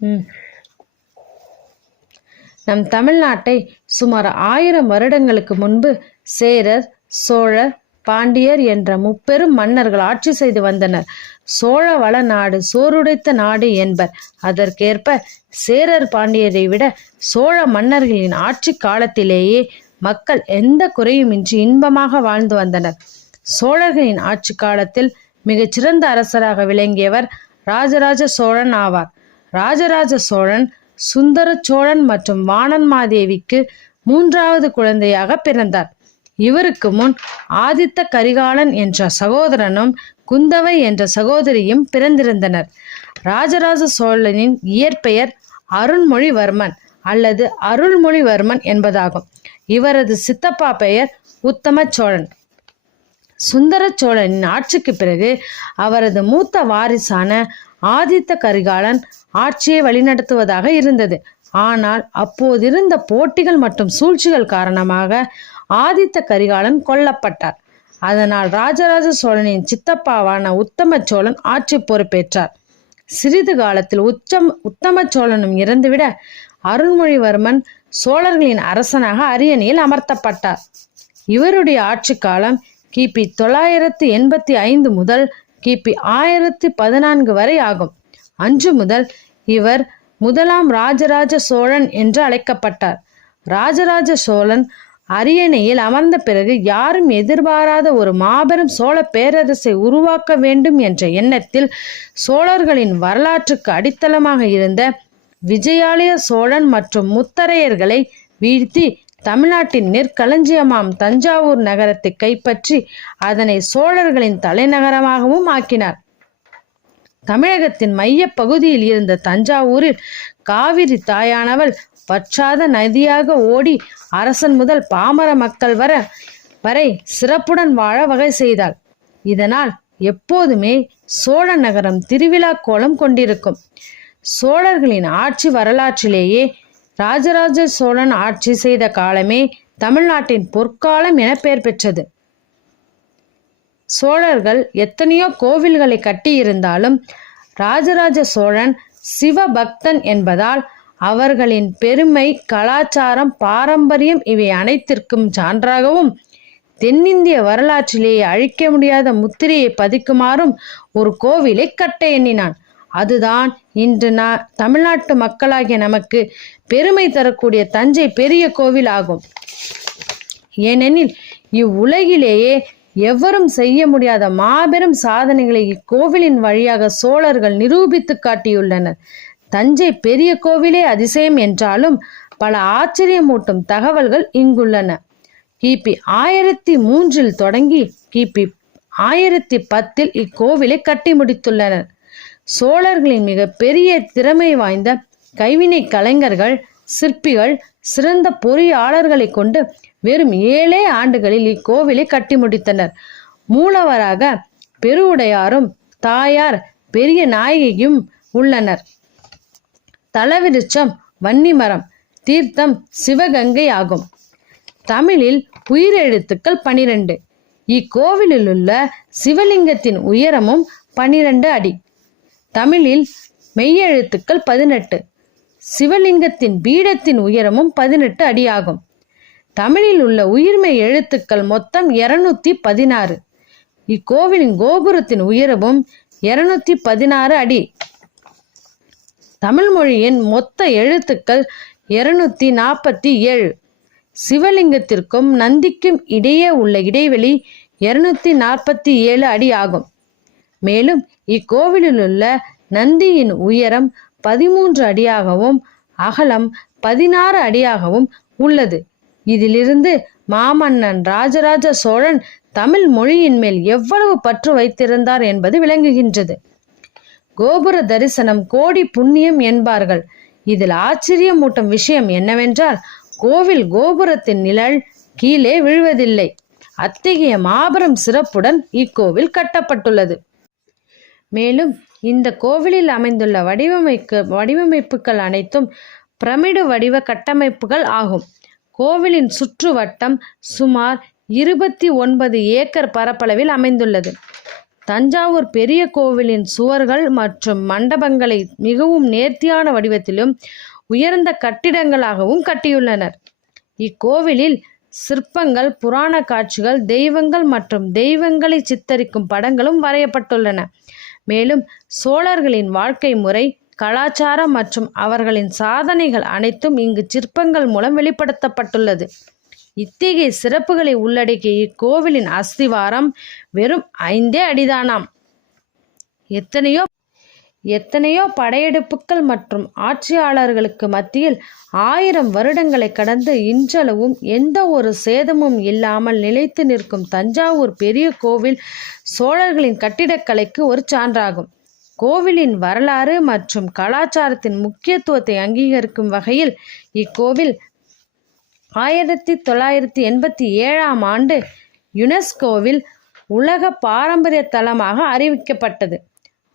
ம். நம் தமிழ்நாட்டை சுமார் ஆயிரம் வருடங்களுக்கு முன்பு சேரர் சோழர் பாண்டியர் என்ற முப்பெரும் மன்னர்கள் ஆட்சி செய்து வந்தனர். சோழ வள நாடு சோறுடைத்த நாடு என்பர். அதற்கேற்ப சேரர் பாண்டியரை விட சோழ மன்னர்களின் ஆட்சி காலத்திலேயே மக்கள் எந்த குறையுமின்றி இன்பமாக வாழ்ந்து வந்தனர். சோழர்களின் ஆட்சி காலத்தில் மிகச்சிறந்த அரசராக விளங்கியவர் ராஜராஜ சோழன் ஆவார். ராஜராஜ சோழன் சுந்தர சோழன் மற்றும் வானன்மாதேவிக்கு மூன்றாவது குழந்தையாக பிறந்தார். இவருக்கு முன் ஆதித்த கரிகாலன் என்ற சகோதரனும் குந்தவை என்ற சகோதரியும் பிறந்திருந்தனர். ராஜராஜ சோழனின் இயற்பெயர் அருண்மொழிவர்மன் அல்லது அருள்மொழிவர்மன் என்பதாகும். இவரது சித்தப்பா பெயர் உத்தம சோழன். சுந்தர சோழனின் ஆட்சிக்கு பிறகு அவரது மூத்த வாரிசான ஆதித்த கரிகாலன் ஆட்சியை வழிநடத்துவதாக இருந்தது. ஆனால் அப்போதிருந்த போட்டிகள் மற்றும் சூழ்ச்சிகள் காரணமாக ஆதித்த கரிகாலன் கொல்லப்பட்டார். அதனால் ராஜராஜ சோழனின் சித்தப்பாவான உத்தம சோழன் ஆட்சி பொறுப்பேற்றார். சிறிது காலத்தில் உச்சம் உத்தம சோழனும் இறந்துவிட அருண்மொழிவர்மன் சோழர்களின் அரசனாக அரியணையில் அமர்த்தப்பட்டார். இவருடைய ஆட்சி காலம் கிபி தொள்ளாயிரத்து எண்பத்தி ஐந்து முதல் கிபி ஆயிரத்தி பதினான்கு வரை ஆகும். அன்று முதல் இவர் முதலாம் ராஜராஜ சோழன் என்று அழைக்கப்பட்டார். ராஜராஜ சோழன் அரியணையில் அமர்ந்த பிறகு யாரும் எதிர்பாராத ஒரு மாபெரும் சோழ பேரரசை உருவாக்க வேண்டும் என்ற எண்ணத்தில் சோழர்களின் வரலாற்றுக்கு அடித்தளமாக இருந்த விஜயாலய சோழன் மற்றும் முத்தரையர்களை வீழ்த்தி தமிழ்நாட்டின் நெற்களஞ்சியமாம் தஞ்சாவூர் நகரத்தை கைப்பற்றி அதனை சோழர்களின் தலைநகரமாகவும் ஆக்கினார். தமிழகத்தின் மைய பகுதியில் இருந்த தஞ்சாவூரில் காவிரி தாயானவள் வற்றாத நதியாக ஓடி அரசன் முதல் பாமர மக்கள் வர வரை சிறப்புடன் வாழ வகை செய்தாள். இதனால் எப்போதுமே சோழ நகரம் திருவிழா கோலம் கொண்டிருக்கும். சோழர்களின் ஆட்சி வரலாற்றிலேயே ராஜராஜ சோழன் ஆட்சி செய்த காலமே தமிழ்நாட்டின் பொற்காலம் என பெயர் பெற்றது. சோழர்கள் எத்தனையோ கோவில்களை கட்டியிருந்தாலும் ராஜராஜ சோழன் சிவபக்தன் என்பதால் அவர்களின் பெருமை கலாச்சாரம் பாரம்பரியம் இவை அனைத்திற்கும் சான்றாகவும் தென்னிந்திய வரலாற்றிலேயே அழிக்க முடியாத முத்திரையை பதிக்குமாறும் ஒரு கோவிலை கட்ட எண்ணினான். அதுதான் இன்று நான் தமிழ்நாட்டு மக்களாகிய நமக்கு பெருமை தரக்கூடிய தஞ்சை பெரிய கோவில் ஆகும். ஏனெனில் இவ்வுலகிலேயே எவரும் செய்ய முடியாத மாபெரும் சாதனைகளை இக்கோவிலின் வழியாக சோழர்கள் நிரூபித்து காட்டியுள்ளனர். தஞ்சை பெரிய கோவிலே அதிசயம் என்றாலும் பல ஆச்சரியமூட்டும் தகவல்கள் இங்குள்ளன. கிபி ஆயிரத்தி மூன்றில் தொடங்கி கிபி ஆயிரத்தி பத்தில் இக்கோவிலை கட்டி முடித்துள்ளனர். சோழர்களின் மிக பெரிய திறமை வாய்ந்த கைவினை கலைஞர்கள் சிற்பிகள் சிறந்த பொறியாளர்களை கொண்டு வெறும் ஏழே ஆண்டுகளில் இக்கோவிலை கட்டி முடித்தனர். மூலவராக பெருவுடையாரும் தாயார் பெரிய நாயகியும் உள்ளனர். தலவிருச்சம் வன்னிமரம் தீர்த்தம் சிவகங்கை ஆகும். தமிழில் உயிரெழுத்துக்கள் பனிரெண்டு. இக்கோவிலில் உள்ள சிவலிங்கத்தின் உயரமும் பனிரெண்டு அடி. தமிழில் மெய்யெழுத்துக்கள் பதினெட்டு. சிவலிங்கத்தின் பீடத்தின் உயரமும் பதினெட்டு அடியாகும். தமிழில் உள்ள உயிர்மெய் எழுத்துக்கள் மொத்தம் இருநூத்தி பதினாறு. இக்கோவிலின் கோபுரத்தின் உயரமும் இருநூத்தி பதினாறு அடி. தமிழ் மொழியின் மொத்த எழுத்துக்கள் இருநூத்தி நாற்பத்தி ஏழு. சிவலிங்கத்திற்கும் நந்திக்கும் இடையே உள்ள இடைவெளி இருநூத்தி நாற்பத்தி ஏழு அடி ஆகும். மேலும் இக்கோவிலில் உள்ள நந்தியின் உயரம் பதிமூன்று அடியாகவும் அகலம் பதினாறு அடியாகவும் உள்ளது. இதிலிருந்து மாமன்னன் ராஜராஜ சோழன் தமிழ் மொழியின் மேல் எவ்வளவு பற்று வைத்திருந்தார் என்பது விளங்குகின்றது. கோபுர தரிசனம் கோடி புண்ணியம் என்பார்கள். இதில் ஆச்சரியமூட்டும் விஷயம் என்னவென்றால் கோவில் கோபுரத்தின் நிழல் கீழே விழுவதில்லை. அத்தகைய மாபெரும் சிறப்புடன் இக்கோவில் கட்டப்பட்டுள்ளது. மேலும் இந்த கோவிலில் அமைந்துள்ள வடிவமைக்கு வடிவமைப்புகள் அனைத்தும் பிரமிடு வடிவ கட்டமைப்புகள் ஆகும். கோவிலின் சுற்றுவட்டம் சுமார் இருபத்தி ஒன்பது ஏக்கர் பரப்பளவில் அமைந்துள்ளது. தஞ்சாவூர் பெரிய கோவிலின் சுவர்கள் மற்றும் மண்டபங்களை மிகவும் நேர்த்தியான வடிவத்திலும் உயர்ந்த கட்டிடங்களாகவும் கட்டியுள்ளனர். இக்கோவிலில் சிற்பங்கள் புராண காட்சிகள் தெய்வங்கள் மற்றும் தெய்வங்களை சித்தரிக்கும் படங்களும் வரையப்பட்டுள்ளன. மேலும் சோழர்களின் வாழ்க்கை முறை கலாச்சாரம் மற்றும் அவர்களின் சாதனைகள் அனைத்தும் இங்கு சிற்பங்கள் மூலம் வெளிப்படுத்தப்பட்டுள்ளது. இத்தகைய சிறப்புகளை உள்ளடக்கிய இக்கோவிலின் அஸ்திவாரம் வெறும் ஐந்தே அடிதானாம். எத்தனையோ எத்தனையோ படையெடுப்புகள் மற்றும் ஆட்சியாளர்களுக்கு மத்தியில் ஆயிரம் வருடங்களை கடந்து இன்றளவும் எந்த ஒரு சேதமும் இல்லாமல் நிலைத்து நிற்கும் தஞ்சாவூர் பெரிய கோவில் சோழர்களின் கட்டிடக்கலைக்கு ஒரு சான்றாகும். கோவிலின் வரலாறு மற்றும் கலாச்சாரத்தின் முக்கியத்துவத்தை அங்கீகரிக்கும் வகையில் இக்கோவில் ஆயிரத்தி தொள்ளாயிரத்தி எண்பத்தி ஏழாம் ஆண்டு யுனெஸ்கோவில் உலக பாரம்பரிய தலமாக அறிவிக்கப்பட்டது.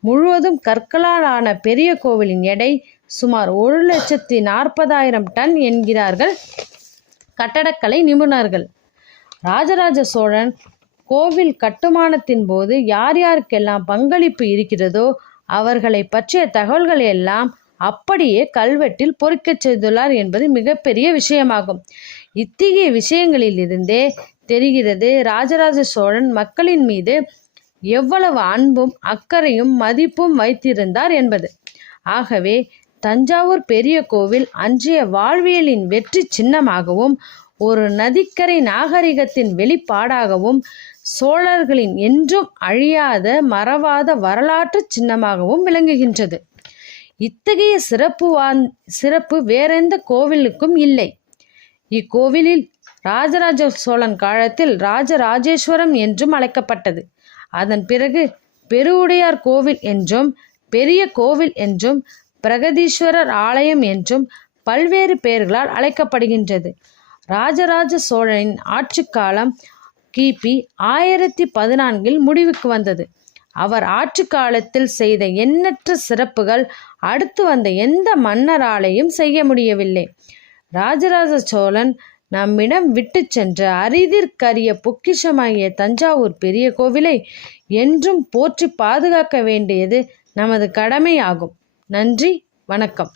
முழுவதும் கற்களால் ஆன பெரிய கோவிலின் எடை சுமார் ஒரு லட்சத்தி நாற்பதாயிரம் டன் என்கிறார்கள் கட்டடக்கலை நிபுணர்கள். ராஜராஜ சோழன் கோவில் கட்டுமானத்தின் போது யார் யாருக்கெல்லாம் பங்களிப்பு இருக்கிறதோ அவர்களை பற்றிய தகவல்கள் எல்லாம் அப்படியே கல்வெட்டில் பொறிக்கச் செய்துள்ளார் என்பது மிகப்பெரிய விஷயமாகும். இத்தகைய விஷயங்களிலிருந்தே தெரிகிறது ராஜராஜ சோழன் மக்களின் மீது எவ்வளவு அன்பும் அக்கறையும் மதிப்பும் வைத்திருந்தார் என்பது. ஆகவே தஞ்சாவூர் பெரிய கோவில் அன்றைய வாழ்வியலின் வெற்றி சின்னமாகவும் ஒரு நதிக்கரை நாகரிகத்தின் வெளிப்பாடாகவும் சோழர்களின் என்றும் அழியாத மறவாத வரலாற்று சின்னமாகவும் விளங்குகின்றது. இத்தகைய சிறப்பு வான் சிறப்பு வேறெந்த கோவிலுக்கும் இல்லை. இக்கோவிலில் ராஜராஜ சோழன் காலத்தில் ராஜராஜேஸ்வரம் என்றும் அழைக்கப்பட்டது. அதன் பிறகு பெருவுடையார் கோவில் என்றும் பெரிய கோவில் என்றும் பிரகதீஸ்வரர் ஆலயம் என்றும் பல்வேறு பெயர்களால் அழைக்கப்படுகின்றது. ராஜராஜ சோழனின் ஆட்சி காலம் கிபி ஆயிரத்தி பதினான்கில் முடிவுக்கு வந்தது. அவர் ஆட்சி காலத்தில் செய்த எண்ணற்ற சிறப்புகள் அடுத்து வந்த எந்த மன்னராலையும் செய்ய முடியவில்லை. ராஜராஜ சோழன் நம்மிடம் விட்டு சென்ற அரிதிற்கரிய பொக்கிஷமாகிய தஞ்சாவூர் பெரிய கோவிலை என்றும் போற்றி பாதுகாக்க வேண்டியது நமது கடமையாகும். நன்றி வணக்கம்.